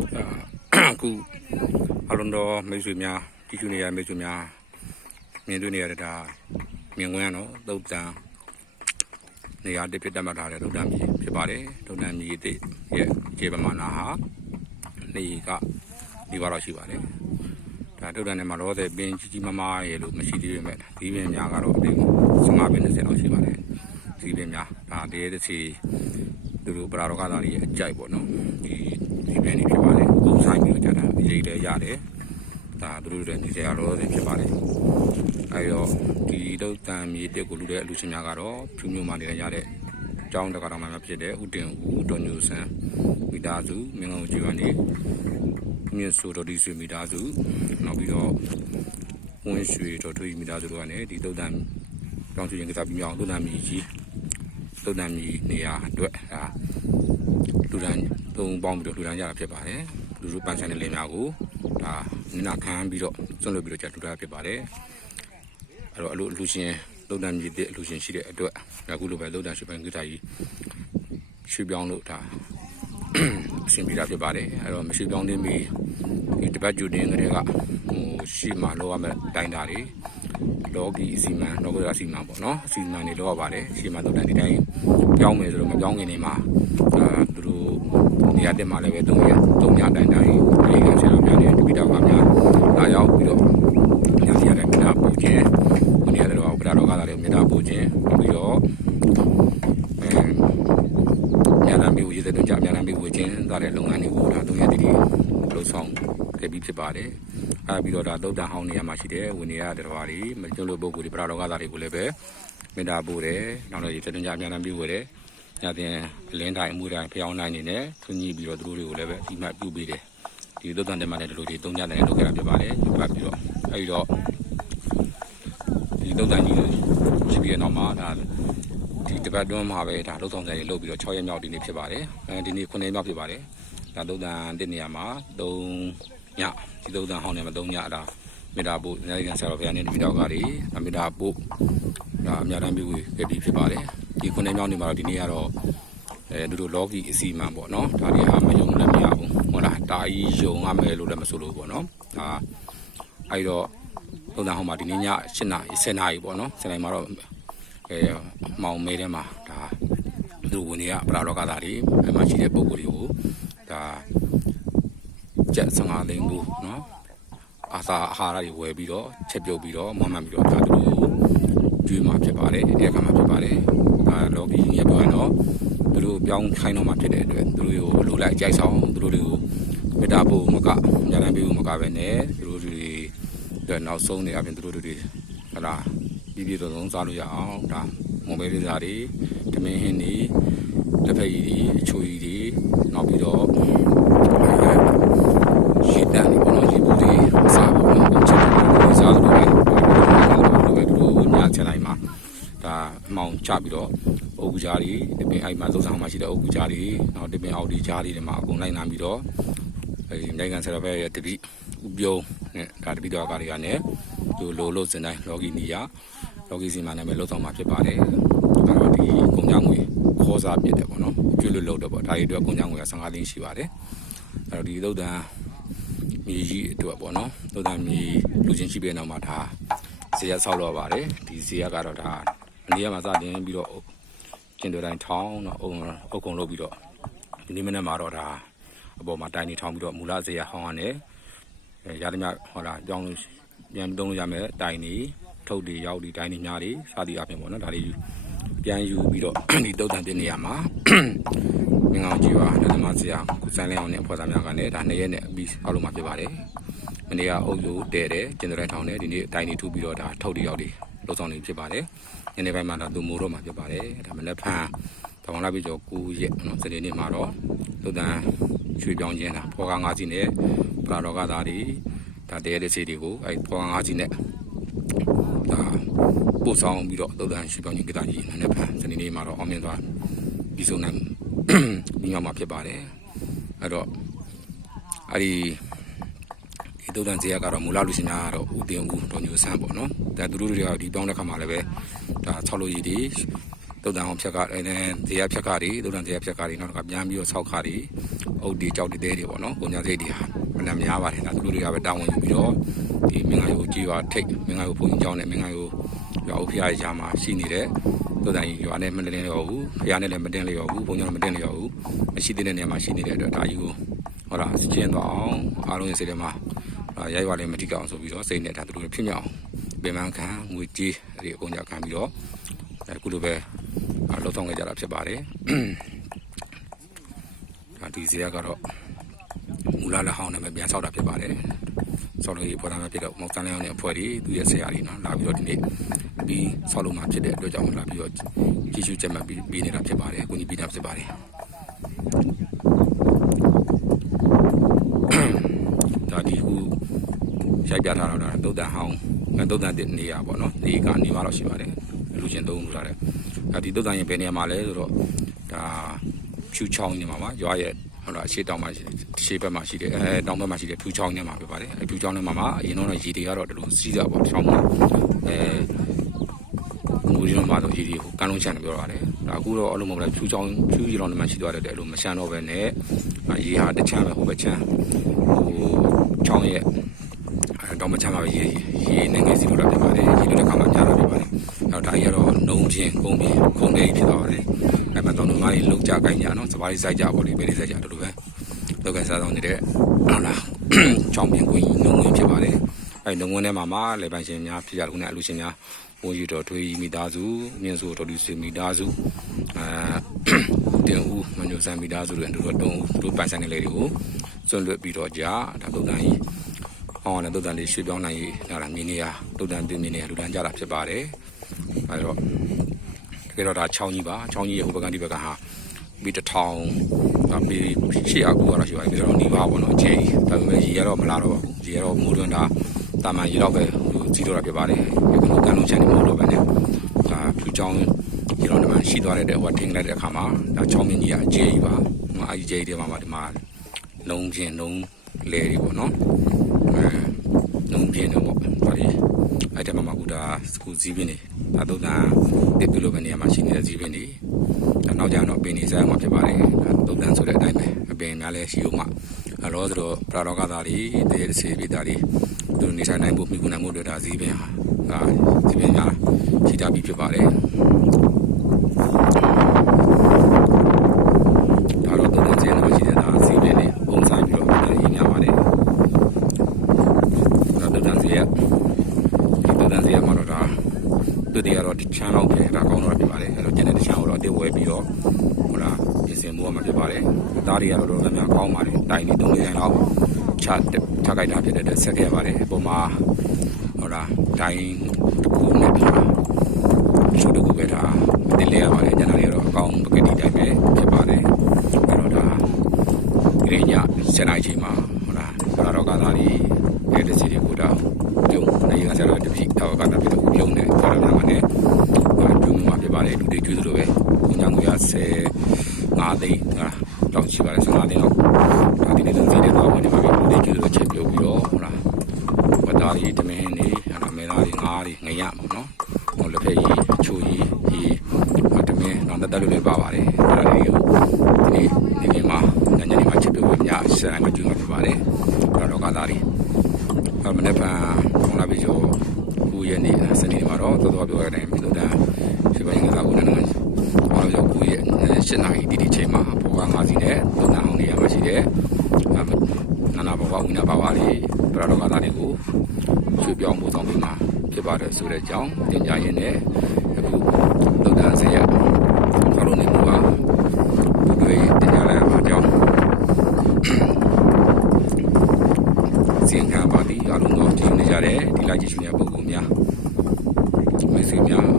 အခုအလုံးတော်မိတ်ဆွေများတီချူနေရမိတ်ဆွေများမြင်တွေ့နေရတဲ့ဒါမြင်ကွင်းကတော့သုတ်တန်နေရာတစ်ဖြစ်တတ်မှတ်ထားတဲ့သုတ်တန်မြေဖြစ်ပါတယ်သုတ်တန်မြေတစ်ရဲ့ခြေပမာဏဟာနေကဒီပါတော့ရှိပါတယ်ဒါသုတ်တန်ထဲမှာတော့ပင်ကြီးကြီးမားမားရဲ့လို့မရှိသေးပေမဲ့ဒီပင်များကတော့အပြင်15ပင်20လောက်ရှိပါတယ်ဒီပင်များဒါတည်းတစ်စီသူတို့ပရာရောဂါသားတွေအကြိုက်ပေါ့နော်ဒီပင်တွေဖြစ်ပါတယ်ပုံဆိုင်ပြီးတော့ကြာတာအရေးလေးရတယ်ဒါသူတို့လည်းနေကြရတော့ဖြစ်ပါတယ်အဲတော့ဒီသုတ်တန်မြေတစ်ကိုလူတဲ့အလူရှင်များကတော့ဖြူမျိုးမှနေရတဲ့ကျောင်းတက္ကသိုလ်မှာဖြစ်တဲ့ဥတင်ဦးတော်ညိုဆန်းမိသားစုမင်းကုန်းကျွန်းနေမြင့်ဆိုတော်ဒီဆွေမိသားစုနောက်ပြီးတော့ဝင်းရွှေတော်ထွေးမိသားစုတို့ကနေဒီသုတ်တန်ကျောင်းကျွန်းကစားပြီးမြောင်သုတ်တန်မြေကြီးသုတ်တန်မြေနေရာအတွက်ဒါလူတန်းသုံးပေါင်းပြီးတော့လူတန်းရတာဖြစ်ပါတယ်လူတို့ပန်းဆိုင်တဲ့လင်းများကိုဒါနာခံပြီးတော့စွန့်လွတ်ပြီးတော့ကြာတူတာဖြစ်ပါတယ်အဲ့တော့အလူရှင်သုတ်တန်မြေတဲ့အလူရှင်ရှိတဲ့အတွက်အခုလိုပဲသုတ်တန်ရွှေပိုင်းကိစ္စကြီးရွှေပြောင်းလို့ဒါအဆင်ပြေတာဖြစ်ပါတယ်အဲ့တော့မရှိပြောင်းနေပြီဒီတပတ်ကျူတင်ကလေးကရှိမှလောရမယ့်တိုင်းတာတွေလောကီအစီမံလောကီအစီမံပေါ့နော်အစီမံတွေလောရပါတယ်ရှိမှသုတ်တန်ဒီတိုင်းပြောင်းမယ်ဆိုတော့မပြောင်းခင်နေမှာသူတို့နေရာတက်မှလည်းပဲ3ညတိုင်းတာတွေအဲဒီကဆရာများနဲ့တပိတောက်ကများလာရောက်ပြီးတော့ညစီရတဲ့မြတ်တာပူခြင်းနေရာတော့ပရာတော်ကလာလည်းမြတ်တာပူခြင်းပြီးတော့ညလမ်းပြီးဝေးတဲ့တို့ကြညလမ်းပြီးဝေးခြင်းစတဲ့လုပ်ငန်းတွေကိုဒါ3ရက်တည်းလှုပ်ဆောင်ခဲ့ပြီးဖြစ်ပါတယ်အဲပြီးတော့ဒါသုတ်တန်ဟောင်းနေရာမှာရှိတဲ့ဝင်နေရတဲ့တော်တွေမကျွလို့ပုဂ္ဂိုလ်တွေပရာတော်ကလာတွေကိုလည်းပဲမြတ်တာပူတယ်နောက်တော့ဒီတဲ့တို့ကြညလမ်းပြီးဝေးတယ်ညတင်လင်းတိုင်းအမှုတိုင်းဖျောင်းတိုင်းနေနဲ့ဆွညှိပြီးတော့သူတို့တွေကိုလည်းပဲဒီမှပြုပေးတယ်ဒီသုတ်တန်တက်မှလည်းဒီလိုတွေ3ညတိုင်းလုပ်ခဲ့တာဖြစ်ပါတယ်ပြုပတ်ပြီးတော့အဲဒီတော့ဒီသုတ်တန်ကြီးရှိပြီးတဲ့နောက်မှာဒါဒီတပတ်တွန်းမှာပဲဒါလှုပ်ဆောင်ဆိုင်တွေလုပ်ပြီးတော့6ရက်မြောက်ဒီနေ့ဖြစ်ပါတယ်ဒီနေ့9ရက်မြောက်ဖြစ်ပါတယ်ဒါသုတ်တန်တစ်နေရာမှာ3ညဒီသုတ်တန်ဟောင်းနေမှာ3ညဒါမေတ္တာပို့နိုင်ငံကန်ဆရာတော်ဘုရားနဲ့ဒီတောက်ကတွေမေတ္တာပို့ဒါအများတန်းပြီးခဲ့ပြီးဖြစ်ပါတယ်ဒီ9ရက်မြောက်နေမှာတော့ဒီနေ့ကတော့သူတို့လောကီအစီအမံပေါ့နော်ဒါတွေဟာမယုံလည်းမရဘူးဟုတ်လားတာကြီးယုံရမယ်လို့လည်းမဆိုလို့ပေါ့နော်ဒါအဲဒီတော့သုတ်တန်ဟောင်းမှာဒီနေ့ည7 နာရီ10 နာရီပေါ့နော်10 နာရီမှာတော့မောင်မဲထဲမှာဒါသူဝင်နေရပရာလောကသားတွေအဲ့မှာရှိတဲ့ပုံကိုယ်တွေကိုဒါကျက်15သိန်းဘူးနော်အာဟာရတွေဝယ်ပြီးတော့ချက်ပြုတ်ပြီးတော့မမှန်ပြီးတော့ဒါသူတို့ကျွေးမှာဖြစ်ပါတယ်ဒီအခါမှာဖြစ်ပါတယ်ဒါလော်ဘီညပြောရင်တော့သူတို့ပြောင်းခိုင်းတော့မှာဖြစ်တဲ့အတွက်သူတို့ကိုလိုလိုက်ကြိုက်ဆောင်သူတို့တွေကိုမေတ္တာပို့မကညာလမ်းပေးဖို့မကပဲနဲ့သူတို့တွေနောက်ဆုံးနေအပြင်သူတို့တွေဟလာပြည့်စုံစားလို့ရအောင်ဒါမုံမဲလေးစားတွေတမင်းဟင်းတွေလက်ဖက်ရည်တွေအချိုရည်တွေနောက်ပြီးတော့ရှစ်တန်တွေပေါ့နော်ရေပူတွေအစားပေါ့နော်ချက်တွေစားလို့ပဲသူတို့ညချင်တိုင်းမှာဒါအမောင်ချပြီးတော့အုပ်ကူကြားတွေတပင်အိုက်မှာသုံးဆောင်မှာရှိတဲ့အုပ်ကူကြားတွေနောက်တပင်အောက်ဒီကြားတွေမှာအကုန်လိုက်နာပြီးတော့နိုင်ငံဆရာဘဲရဲ့တပိဥပြုံးနဲ့ဒါတပိတော်ကားတွေကနေသူလိုစင်တိုင်းလော်ဂီနီယာလော်ဂီစီမံနဲ့ပဲလှုပ်ဆောင်မှာဖြစ်ပါတယ်အဲ့တော့ဒီကုန်ကြငွေခေါ်စားပြစ်တယ်ပေါ့နော်ကျွတ်လို့တော့ပေါ့ဒါတွေအတွက်ကုန်ကြငွေက15သိန်းရှိပါတယ်အဲ့တော့ဒီသုတ်တန်မြေကြီးအတွက်ပေါ့နော်သုတ်တန်မြေလူချင်းရှိတဲ့နောက်မှာဒါဇေယျဆောက်တော့ပါတယ်ဒီဇေယျကတော့ဒါအနည်းမှာစတင်ပြီးတော့ကျင်တော်တိုင်းထောင်းတော့အုပ်ကုန်လုပ်ပြီးတော့ဒီနေ့မနေ့မှာတော့ဒါအပေါ်မှာတိုင်နေထောင်းပြီးတော့မူလဇေယျဟောင်းကနေရသမျှဟောလာကြောင်းပြန်သုံးလို့ရမယ်တိုင်နေထုတ်တွေရောက်ဒီတိုင်းနေများတွေစသည်အပြင်ပေါ့နော်ဒါတွေပြန်ယူပြီးတော့ဒီတုတ်တန်တဲ့နေရာမှာငင်အောင်ကြည့်ပါလက်သမားဆရာကိုစန်းလင်းအောင်နဲ့အဖွဲ့သားများကလည်းဒါ2ရက်နဲ့ပြီးအောက်လုံးမှာဖြစ်ပါတယ်မနေ့ကအုပ်လို့တဲတယ်ကျင်တဲ့ထောင်နဲ့ဒီနေ့တိုင်းနေထူပြီးတော့ဒါထုတ်တွေရောက်တွေလှုပ်ဆောင်နေဖြစ်ပါတယ်ညနေပိုင်းမှာတော့သူမိုးတော့မှာဖြစ်ပါတယ်ဒါမနေ့ဖန်တောင်လာပြီးတော့9ရက်နော်စနေနေ့မှာတော့တုတ်တန်ရွှေပြောင်းခြင်းတာဖော်ကား5စီးနဲ့ပရာတော်ကသားတွေဒါတဲတဲ့စီတွေကိုအဲဖော်ကား5စီးနဲ့ဒါပို့ဆောင်ပြီးတော့သုတ်တန်ရွှေပြောင်းခြင်းကိစ္စကြီးနဲ့ဖန်စနေနေ့မှာတော့အောင်မြင်သွားပြီးဆုံးနိုင်ပြီးမှဖြစ်ပါတယ်အဲ့တော့အဲ့ဒီသုတ်တန်ဇေယျကတော့မူလလူရှင်များကတော့ဦးတင်ဦးတော်ညိုဆန်းပေါ့နော်ဒါသူတို့တွေကဒီပြောင်းတဲ့ခါမှာလည်းပဲဒါ6လို့ရည်တွေ တုတ်တန်အောင်ဖြက်ကတရားဖြက်ကတွေတုတ်တန်တရားဖြက်ကတွေနောက်တစ်ခါပြန်ပြီးတော့ဆောက်ခါတွေအုတ်တွေကြောက်တွေတဲတွေပေါ့နော်ကုန်ကြစိတ်တွေဟာမနှများပါတယ်ဒါသူတို့တွေကပဲတာဝန်ယူပြီးတော့ဒီမင်္ဂလာကိုကြည်ရွာထိတ်မင်္ဂလာကိုဘုံကြောင်းနဲ့မင်္ဂလာကိုရွာဦးဖျားရာမှာရှိနေတဲ့တုတ်တန်ရွာနဲ့မတင်လျော်ဘူးဖျားနဲ့လည်းမတင်လျော်ဘူးဘုံကြောင်းနဲ့မတင်လျော်ဘူးမရှိတဲ့နေရာမှာရှိနေတဲ့အတွက်ဒါကြီးကိုဟုတ်လားကျင်းသွားအောင်အားလုံးရဲ့စိတ်ထဲမှာရိုက်ရွာလည်းမတိကောင်းဆိုပြီးတော့စိတ်နဲ့ဒါသူတို့ဖြစ်မြောက်အောင်ပြင်ပန်းခံငွေကြေးတွေအကုန်ကြခံပြီးတော့အခုလိုပဲလှုပ်ဆောင်ခဲ့ကြတာဖြစ်ပါတယ်ဒီဇေယျကတော့မူလလက်ဟောင်းနဲ့ပဲပြန်ဆောက်တာဖြစ်ပါတယ်ဆောက်လို့ပေါ်တာမှဖြစ်တော့မောင်စံလျောင်းနဲ့အဖွဲ့တွေသူရဲ့ဆရာတွေနော်လာပြီးတော့ဒီနေ့ပြီးဆောက်လို့မှဖြစ်တဲ့အတွက်ကြောင့်လာပြီးတော့ကြီးစုချက်မှပြီးနေတာဖြစ်ပါတယ်အခုညီပြီးတာဖြစ်ပါတယ်ဒါဒီခုရိုက်ပြထားတော့တုတ်တန်ဟောင်းတုတ်တန်တဲ့နေရာပေါ့နော်ဒီကနေပါတော့ရှိပါတယ်လူချင်းသုံးလို့ရတယ်ဒီတုတ်တန်ရဲ့ဘယ်နေရာမှာလဲဆိုတော့ဒါဖြူချောင်းနေမှာပါရွာရဲ့ဟုတ်လားရှေ့တောင်မှာရှေ့ဘက်မှာရှိတယ်တောင်ဘက်မှာရှိတယ်ဖြူချောင်းနေမှာပဲပါတယ်ဖြူချောင်းနေမှာအရင်တော့ရေတွေကတော့ဒီလိုစီးတာပေါ့ချောင်းမှာငူရီတော့မှာတော့ရေတွေကိုကန်းလုံးချန်တယ်ပြောရတယ်ဒါအခုတော့အလုံးမဟုတ်လားဖြူချောင်းဖြူရီလောင်းနေမှာရှိသွားတယ်အဲ့လိုမချန်တော့ပဲနဲ့ရေဟာတစ်ချမ်းပဲဟိုဘက်ချမ်းချောင်းရဲ့တောင်မချမ်းမှာပဲရေနေငယ်စီလို့တာဖြစ်ပါတယ်ရေလို့တဲ့ခါမှာကြားတာဖြစ်ပါတယ်နောက်ဒါကြီးကတော့နှုံချင်းကုန်းပြီးခုံနေဖြစ်သွားပါတယ်အဲ့မှာတော့ငါးလေးလုတ်ကြကိုင်းကြနော်စပါးလေးစိုက်ကြပေါ့လေပဲလေးစိုက်ကြတို့လိုပဲလောက်ကစားဆောင်နေတဲ့ဟုတ်လားချောင်းပြင်းကိုနှုံဝင်ဖြစ်ပါတယ်အဲ့နှုံဝင်ထဲမှာလေပိုင်ရှင်များဖြစ်ကြလို့ခုနအလူရှင်များဝန်ကြီးတော်ထွေးမိသားစုမြင့်စိုးတော်လူစီမိသားစုတင်ဦးမညိုဆန်မိသားစုတွေတို့တုံးတို့ပိုင်ဆိုင်တဲ့လေတွေကိုစွန့်လွတ်ပြီးတော့ကြာဒါတုတ်တန်ကြီးဟောင်းနဲ့တုတ်တန်လေးရွှေ့ပြောင်းနိုင်ရေးဒါလားမြင်းနေရတုတ်တန်ပြင်းမြင်းနေရလူတန်းကြတာဖြစ်ပါတယ်အဲ့တော့တကယ်တော့ဒါချောင်းကြီးပါချောင်းကြီးရဲ့ဟိုဘက်ကနေဒီဘက်ကဟာပြီး1000ပြီး800ကူကတော့ရှိပါတယ်ပြီးတော့နေပါပေါ့နော်အခြေဒါပေမဲ့ရေရတော့မလာတော့ပါဘူးရေရတော့မိုးတွန်းတာတာမန်ရေတော့ပဲစီးတော့တာဖြစ်ပါတယ်အခုကန်းလုံးချန်နေမို့လို့ပဲနဲ့ဒါဖြူချောင်းရေတော့ဒီမှာရှိသွားတဲ့ဟိုထင်းလိုက်တဲ့အခါမှာဒါချောင်းမြင့်ကြီးကအခြေကြီးပါအကြီးကြီးတွေမှာဒီမှာလုံးချင်းလုံးလေတွေပေါ့နော်လုံးပြင်းတော့ပေါ့ဒါဒီအဲ့တမှာကဒါစကူဇီးပင်နေဒါတော့ဒါတစ်ကီလိုပဲနေရာမှာရှိနေတဲ့ဇီးပင်တွေနောက်ကြတော့ပင်နေဆိုင်မှာဖြစ်ပါတယ်တုတ်တန်းဆိုတဲ့အတိုင်းပဲအပင်များလဲရှိဦးမှာလောဆိုတော့ပရာလောကသားတွေတည်းစီပိသားတွေသူနေဆိုင်နိုင်ဖို့မိကူနိုင်မှုတွေဒါဇီးပင်ဟာဒါဇီးပင်များရှိတာပြီးဖြစ်ပါတယ်ဒါတော့တုတ်တန်းကျင်းလို့ရှိတဲ့ဒါဇီးပင်တွေပုံဆိုင်ပြီးတော့ရင်းများပါတယ်တုတ်တန်းစီရမှာတော့ဒါသူတွေကတော့တချမ်းလောက်ပဲဒါကောင်းတော့ဖြစ်ပါတယ်အဲ့တော့ကျန်တဲ့တချမ်းကိုတော့အသေးဝဲပြီးတော့ဟုတ်လားပြင်ဆင်မှုမှာဖြစ်ပါတယ်အသားတွေကတော့တော်တော်များကောင်းပါတယ်တိုင်နေ3-4ရိုင်လောက်ချကြိုက်တာဖြစ်တဲ့ဆက်ခဲ့ပါတယ်အပေါ်မှာဟုတ်လားတိုင်တစ်ခုနဲ့ရှုပ်တစ်ခုပဲဒါအသေးလဲရပါတယ်ကျန်တာတွေကတော့အကောင်းပကတိတိုင်းပဲဖြစ်ပါတယ်အဲ့တော့ဒါဒီည7နာရီချိန်မှာဟုတ်လားဘာတော့ကသားတွေတဲ့တစီတွေကိုတော့ပြုံးနေရဆရာတို့တပိတော့ကတာပြလို့ပြုံးနေကြတာမှလည်းကျူးမှာဖြစ်ပါတယ်လူတွေကျူးသလိုပဲညငွေရ15သိန်းတော့ရှိပါတယ်15သိန်းတော့ဒါဒီနေ့သုံးစီးတဲ့တော့ဒီမှာလူတွေကျူးလို့ချက်ပြုတ်ပြီးတော့ဟုတ်လားဝတ်သားကြီးတမင်းနေမဲသားကြီးငါးကြီးငရပေါ့နော်ဟိုလက်ဖက်ကြီးချိုးကြီးဒီတမင်းတော့တက်လို့လည်းပါပါတယ်အဲ့ဒါလေးကိုဒီနေ့မှာညနေမှာချက်ပြုတ်ပြီးည7နာရီမှာကျူးမှာဖြစ်ပါတယ်တော့ကသားကြီးမနေ့ကခေါင်းလာပြီးတော့9ရက်နေ့စနေမှာတော့တော်တော်ပြောရတဲ့မြို့သားဖြစ်ပိုင်းကစားဦးနေတယ်။ဘာလို့လဲ9ရက်7နာရီဒီချိန်မှာဘောက5စီနဲ့လုံနာအောင်နေရမှာရှိတယ်။နာဘောကဦးနာပါပါလေးပရတော်ကသားတွေကိုရွှေ့ပြောင်းပို့ဆောင်ပြီးမှဖြစ်ပါတယ်ဆိုတဲ့အကြောင်းသင်ကြားရင်းနဲ့အခုလုံသားဆရာဘာလို့နေမှာပါသူတွေသင်ကြားလိုက်ပါကြောင်းစင်ခံပါသည်အားလုံးတော့ကြည့်နေကြတယ်ဒီလိုက်ကြည့်ရှင်တဲ့ပုဂ္ဂိုလ်များမိတ်ဆွေများ